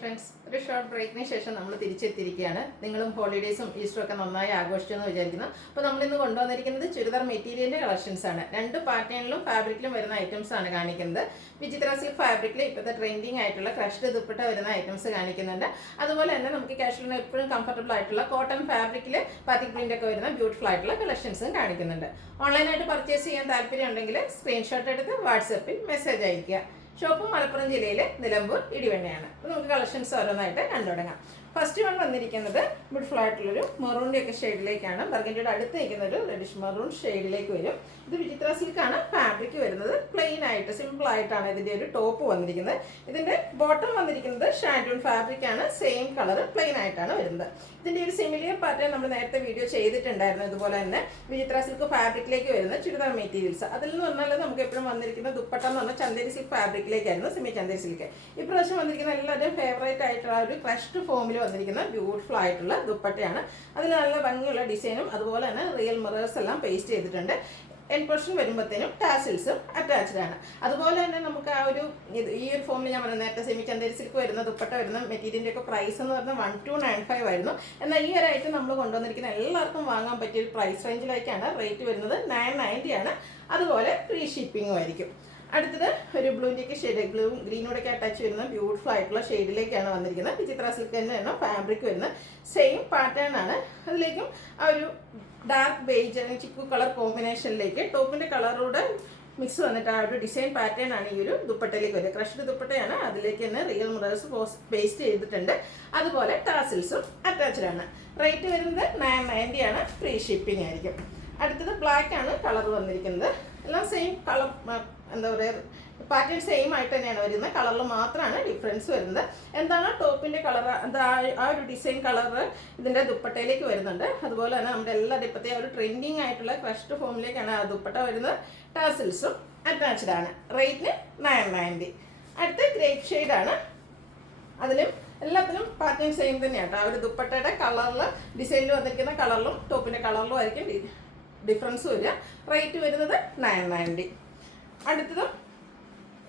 Friends, ഒരു short ബ്രേക്കിന് ശേഷം നമ്മൾ തിരിച്ചെത്തിയിരിക്കുകയാണ്. നിങ്ങളും ഹോളിഡേയ്സും ഈസ്റ്ററും ഒക്കെ നന്നായി ആഘോഷിച്ചെന്ന് വിചാരിക്കുന്നു. അപ്പോൾ നമ്മളിന്ന് കൊണ്ടുവന്നിരിക്കുന്നത് ചുരിദാർ മെറ്റീരിയലിൻ്റെ കളക്ഷൻസ് ആണ്. രണ്ട് പാറ്റേണിലും ഫാബ്രിക്കിലും വരുന്ന ഐറ്റംസ് ആണ് കാണിക്കുന്നത്. വിചിത്ര സിൽക്ക് ഫാബ്രിക്കിൽ ഇപ്പോഴത്തെ ട്രെൻഡിങ് ആയിട്ടുള്ള ക്രഷ്ഡ് ദുപ്പട്ട വരുന്ന ഐറ്റംസ് കാണിക്കുന്നുണ്ട്. അതുപോലെ തന്നെ നമുക്ക് കാഷ്വലിന് എപ്പോഴും കംഫർട്ടബിൾ ആയിട്ടുള്ള കോട്ടൺ ഫാബ്രിക്കിൽ ബാത്തിക് പ്രിന്റ് ഒക്കെ വരുന്ന ബ്യൂട്ടിഫുൾ ആയിട്ടുള്ള കളക്ഷൻസും കാണിക്കുന്നുണ്ട്. ഓൺലൈനായിട്ട് പർച്ചേസ് ചെയ്യാൻ താല്പര്യം ഉണ്ടെങ്കിൽ സ്ക്രീൻഷോട്ട് എടുത്ത് വാട്സപ്പിൽ മെസ്സേജ് അയയ്ക്കുക. ഷോപ്പ് മലപ്പുറം ജില്ലയിലെ നിലമ്പൂർ ഇടിവണ്ണയാണ്. അപ്പോൾ നമുക്ക് കളക്ഷൻസ് ഓരോന്നായിട്ട് കണ്ടു തുടങ്ങാം. ഫസ്റ്റ് വൺ വന്നിരിക്കുന്നത് ബ്യൂട്ടിഫുൾ ആയിട്ടുള്ളൊരു മെറൂണിൻ്റെ ഒക്കെ ഷെയ്ഡിലേക്കാണ്. ബർഗൻഡിയുടെ അടുത്ത് നിൽക്കുന്ന ഒരു റെഡിഷ് മെറൂൺ ഷെയ്ഡിലേക്ക് വരും. ഇത് വിചിത്ര സിൽക്കാണ് ഫാബ്രിക് വരുന്നത്. പ്ലെയിൻ ആയിട്ട് സിമ്പിൾ ആയിട്ടാണ് ഇതിൻ്റെ ഒരു ടോപ്പ് വന്നിരിക്കുന്നത്. ഇതിൻ്റെ ബോട്ടം വന്നിരിക്കുന്നത് ഷാൻഡൂൺ ഫാബ്രിക് ആണ്. സെയിം കളർ പ്ലെയിൻ ആയിട്ടാണ് വരുന്നത്. ഇതിൻ്റെ ഒരു സിമിലിയർ പാറ്റേൺ നമ്മൾ നേരത്തെ വീഡിയോ ചെയ്തിട്ടുണ്ടായിരുന്നു. ഇതുപോലെ തന്നെ വിചിത്ര സിൽക്ക് ഫാബ്രിക്കിലേക്ക് വരുന്ന ചുരിദാർ മെറ്റീരിയൽസ്. അതിൽ നിന്ന് പറഞ്ഞാൽ നമുക്ക് എപ്പോഴും വന്നിരിക്കുന്ന ദുപ്പട്ട എന്ന് പറഞ്ഞാൽ ചന്ദേരി സിൽക്ക് ഫാബ്രിക്കിലേക്കായിരുന്നു, സെമി ചന്ദേരി സിൽക്ക്. ഇപ്രാവശ്യം വന്നിരിക്കുന്ന എല്ലാവരുടെയും ഫേവറേറ്റ് ആയിട്ടുള്ള ഒരു ക്രഷ്ഡ് ഫോമിൽ വന്നിരിക്കുന്ന ബ്യൂട്ടിഫുൾ ആയിട്ടുള്ള ദുപ്പട്ടയാണ്. അതിൽ നല്ല ഭംഗിയുള്ള ഡിസൈനും അതുപോലെ തന്നെ റിയൽ മിറേഴ്സ് എല്ലാം പേസ്റ്റ് ചെയ്തിട്ടുണ്ട്. എൻ പോർഷൻ വരുമ്പോഴത്തേനും ടാസിൽസും അറ്റാച്ച്ഡ് ആണ്. അതുപോലെ തന്നെ നമുക്ക് ആ ഒരു ഈ ഒരു ഫോമിൽ ഞാൻ പറഞ്ഞ നേരത്തെ സെമി ചന്ദേരി സിൽക്ക് വരുന്ന ദുപ്പട്ട വരുന്ന മെറ്റീരിയലിൻ്റെ ഒക്കെ പ്രൈസ് എന്ന് പറഞ്ഞാൽ 1295 ആയിരുന്നു. എന്നാൽ ഈ ഒരു ഐറ്റം നമ്മൾ കൊണ്ടുവന്നിരിക്കുന്ന എല്ലാവർക്കും വാങ്ങാൻ പറ്റിയ ഒരു പ്രൈസ് റേഞ്ചിലേക്കാണ് റേറ്റ് വരുന്നത്. 990 ആണ്. അതുപോലെ ഫ്രീ ഷിപ്പിങ്ങും ആയിരിക്കും. അടുത്തത് ഒരു ബ്ലൂൻ്റെയൊക്കെ ഷെയ്ഡ്, ബ്ലൂ ഗ്രീനോടൊക്കെ അറ്റാച്ച് വരുന്ന ബ്യൂട്ടിഫുൾ ആയിട്ടുള്ള ഷെയ്ഡിലേക്കാണ് വന്നിരിക്കുന്നത്. വിചിത്ര സിൽക്ക് തന്നെയാണ് ഫാബ്രിക് വരുന്നത്. സെയിം പാറ്റേൺ ആണ്. അതിലേക്കും ആ ഒരു ഡാർക്ക് ബേജ് ചിക്കു കളർ കോമ്പിനേഷനിലേക്ക് ടോപ്പിൻ്റെ കളറോട് മിക്സ് വന്നിട്ട് ആ ഒരു ഡിസൈൻ പാറ്റേൺ ആണ് ഈ ഒരു ദുപ്പട്ടയിലേക്ക് വരുന്നത്. ക്രഷ്ഡ് ദുപ്പട്ടയാണ്. അതിലേക്ക് തന്നെ റിയൽ മിറേഴ്സ് പേസ്റ്റ് ചെയ്തിട്ടുണ്ട്. അതുപോലെ ടാസിൽസും അറ്റാച്ച്ഡ് ആണ്. റേറ്റ് വരുന്നത് 990 ആണ്. ഫ്രീ ഷിപ്പിംഗ് ആയിരിക്കും. അടുത്തത് ബ്ലാക്ക് ആണ് കളർ വന്നിരിക്കുന്നത്. എല്ലാം സെയിം കളർ, എന്താ പറയുക, പാറ്റേൺ സെയിം ആയിട്ട് തന്നെയാണ് വരുന്നത്. കളറിൽ മാത്രമാണ് ഡിഫറൻസ് വരുന്നത്. എന്താണ് ടോപ്പിൻ്റെ കളർ, എന്താ ആ ഒരു ഡിസൈൻ കളർ ഇതിൻ്റെ ദുപ്പട്ടയിലേക്ക് വരുന്നുണ്ട്. അതുപോലെ തന്നെ നമ്മുടെ എല്ലാവരും ഇപ്പോഴത്തെ ആ ഒരു ട്രെൻഡിങ് ആയിട്ടുള്ള ക്രഷ്ഡ് ഫോമിലേക്കാണ് ആ ദുപ്പട്ട വരുന്നത്. ടാസിൽസും അറ്റാച്ച്ഡ് ആണ്. റേറ്റിന് 990. അടുത്ത ഗ്രേപ്പ് ഷെയ്ഡാണ്. അതിലും എല്ലാത്തിനും പാറ്റേൺ സെയിം തന്നെയാണ്. ആ ഒരു ദുപ്പട്ടയുടെ കളറിൽ ഡിസൈനിൽ വന്നിരിക്കുന്ന കളറിലും ടോപ്പിൻ്റെ കളറിലും ആയിരിക്കും ഡിഫറൻസ് വരിക. റേറ്റ് വരുന്നത് 990. അടുത്തത്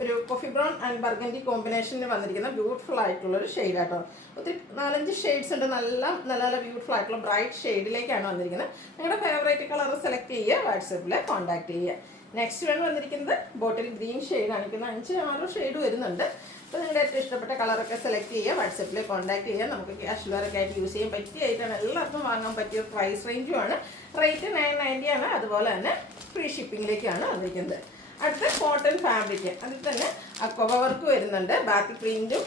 ഒരു കോഫി ബ്രൗൺ ആൻഡ് ബർഗൻഡി കോമ്പിനേഷനിൽ വന്നിരിക്കുന്ന ബ്യൂട്ടിഫുൾ ആയിട്ടുള്ളൊരു ഷെയ്ഡാട്ടോ. ഒത്തിരി 4-5 ഷെയ്ഡ്സ് ഉണ്ട്. നല്ല നല്ല ബ്യൂട്ടിഫുൾ ആയിട്ടുള്ള ബ്രൈറ്റ് ഷെയ്ഡിലേക്കാണ് വന്നിരിക്കുന്നത്. നിങ്ങളുടെ ഫേവറേറ്റ് കളർ സെലക്ട് ചെയ്യുക, വാട്സപ്പിൽ കോൺടാക്ട് ചെയ്യുക. നെക്സ്റ്റ് വേണം വന്നിരിക്കുന്നത് ബോട്ടിൽ ഗ്രീൻ ഷെയ്ഡ് കാണിക്കുന്ന 5-6 ഷെയ്ഡ് വരുന്നുണ്ട്. അപ്പോൾ നിങ്ങളുടെ ഏറ്റവും ഇഷ്ടപ്പെട്ട കളറൊക്കെ സെലക്ട് ചെയ്യുക, വാട്സപ്പിൽ കോൺടാക്ട് ചെയ്യുക. നമുക്ക് ക്യാഷ് വെയറൊക്കെ ആയിട്ട് യൂസ് ചെയ്യാൻ പറ്റിയായിട്ടാണ്, എല്ലാവർക്കും വാങ്ങാൻ പറ്റിയ പ്രൈസ് റേഞ്ചുമാണ്. റേറ്റ് 990 ആണ്. അതുപോലെ തന്നെ ഫ്രീ ഷിപ്പിങ്ങിലേക്കാണ് വന്നിരിക്കുന്നത്. അടുത്ത കോട്ടൺ ഫാബ്രിക്, അതിൽ തന്നെ അക്കോബ വർക്ക് വരുന്നുണ്ട്. ബാത്തിക് പ്രിൻറ്റും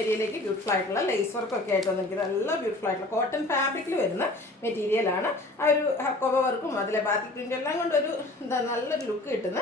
ഏരിയയിലേക്ക് ബ്യൂട്ടിഫുൾ ആയിട്ടുള്ള ലേസ് വർക്കൊക്കെ ആയിട്ട് വന്നിരിക്കുന്നത്. നല്ല ബ്യൂട്ടിഫുൾ ആയിട്ടുള്ള കോട്ടൺ ഫാബ്രിക്കിൽ വരുന്ന മെറ്റീരിയലാണ്. ആ ഒരു അക്കോബ വർക്കും അതിലെ ബാത്തിക് പ്രിൻറ്റും എല്ലാം കൊണ്ടൊരു നല്ലൊരു ലുക്ക് കിട്ടുന്ന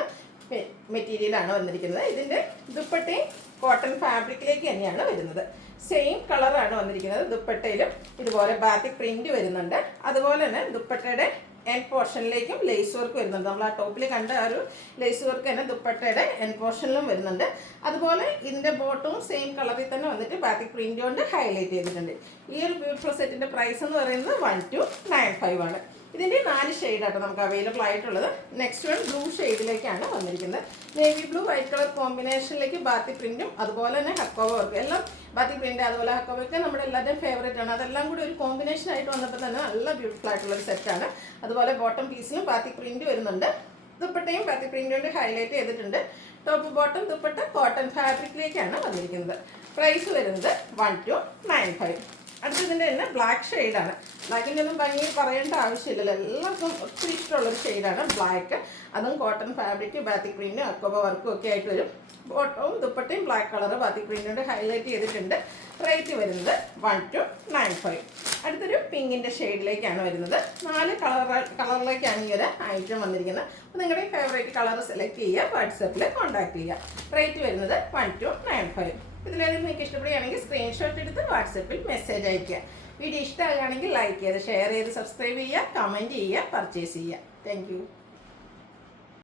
മെറ്റീരിയലാണ് വന്നിരിക്കുന്നത്. ഇതിൻ്റെ ദുപ്പട്ടയും കോട്ടൺ ഫാബ്രിക്കിലേക്ക് തന്നെയാണ് വരുന്നത്. സെയിം കളറാണ് വന്നിരിക്കുന്നത്. ദുപ്പട്ടയിലും ഇതുപോലെ ബാത്തിക് പ്രിൻറ്റ് വരുന്നുണ്ട്. അതുപോലെ തന്നെ ദുപ്പട്ടയുടെ എൻ പോർഷനിലേക്കും ലേസ് വർക്ക് വരുന്നുണ്ട്. നമ്മൾ ആ ടോപ്പിൽ കണ്ട ആ ഒരു ലേസ് വർക്ക് തന്നെ ദുപ്പട്ടയുടെ എൻ പോർഷനിലും വരുന്നുണ്ട്. അതുപോലെ ഇതിൻ്റെ ബോട്ടവും സെയിം കളറിൽ തന്നെ വന്നിട്ട് ബാത്തിക് പ്രിൻ്റ് കൊണ്ട് ഹൈലൈറ്റ് ചെയ്തിട്ടുണ്ട്. ഈ ഒരു ബ്യൂട്ടിഫുൾ സെറ്റിൻ്റെ പ്രൈസ് എന്ന് പറയുന്നത് 1295 ആണ്. ഇതിൻ്റെ 4 ഷെയ്ഡാട്ടോ നമുക്ക് അവൈലബിൾ ആയിട്ടുള്ളത്. നെക്സ്റ്റ് വൺ ബ്ലൂ ഷെയ്ഡിലേക്കാണ് വന്നിരിക്കുന്നത്. നേവി ബ്ലൂ വൈറ്റ് കളർ കോമ്പിനേഷനിലേക്ക് ബാത്തിക് പ്രിൻറ്റും അതുപോലെ തന്നെ ഹക്കോവ വർക്കും എല്ലാം ബാത്തിക് പ്രിൻറ്റ് അതുപോലെ ഹക്കോവയൊക്കെ നമ്മുടെ എല്ലാവരുടെയും ഫേവറേറ്റ് ആണ്. അതെല്ലാം കൂടി ഒരു കോമ്പിനേഷൻ ആയിട്ട് വന്നപ്പോൾ തന്നെ നല്ല ബ്യൂട്ടിഫുൾ ആയിട്ടുള്ളൊരു സെറ്റാണ്. അതുപോലെ ബോട്ടം പീസിലും ബാത്തിക് പ്രിൻറ്റ് വരുന്നുണ്ട്. ദുപ്പട്ടയും ബാത്തിക് പ്രിൻറ്റ് കൊണ്ട് ഹൈലൈറ്റ് ചെയ്തിട്ടുണ്ട്. ടോപ്പ് ബോട്ടം ദുപ്പട്ട കോട്ടൺ ഫാബ്രിക്കിലേക്കാണ് വന്നിരിക്കുന്നത്. പ്രൈസ് വരുന്നത് 1295. അടുത്തതിൻ്റെ തന്നെ ബ്ലാക്ക് ഷെയ്ഡാണ്. ബ്ലാക്കിൻ്റെ ഒന്നും ഭംഗി പറയേണ്ട ആവശ്യമില്ലല്ലോ, എല്ലാവർക്കും ഒത്തിരി ഇഷ്ടമുള്ളൊരു ഷെയ്ഡാണ് ബ്ലാക്ക്. അതും കോട്ടൺ ഫാബ്രിക് ബാത്തിക് പ്രിൻറ്റും അക്കോബ വർക്കും ഒക്കെ ആയിട്ട് വരും. ബോട്ടവും ദുപ്പട്ടയും ബ്ലാക്ക് കളർ ബാത്തിക് പ്രിൻ്റ് കൊണ്ട് ഹൈലൈറ്റ് ചെയ്തിട്ടുണ്ട്. റേറ്റ് വരുന്നത് 1295. അടുത്തൊരു പിങ്കിൻ്റെ ഷെയ്ഡിലേക്കാണ് വരുന്നത്. 4 കളറിലേക്കാണ് ഈ ഒരു ഐറ്റം വന്നിരിക്കുന്നത്. അപ്പോൾ നിങ്ങളുടെ ഫേവറേറ്റ് കളർ സെലക്ട് ചെയ്യുക, വാട്സപ്പിൽ കോൺടാക്ട് ചെയ്യുക. റേറ്റ് വരുന്നത് 1295. ഇതിലേതെങ്കിലും നിങ്ങൾക്ക് ഇഷ്ടപ്പെടുകയാണെങ്കിൽ സ്ക്രീൻഷോട്ട് എടുത്ത് വാട്സപ്പിൽ മെസ്സേജ് അയയ്ക്കുക. വീഡിയോ ഇഷ്ടമാകുകയാണെങ്കിൽ ലൈക്ക് ചെയ്ത് ഷെയർ ചെയ്ത് സബ്സ്ക്രൈബ് ചെയ്യുക, കമൻറ്റ് ചെയ്യുക, പർച്ചേസ് ചെയ്യുക. താങ്ക്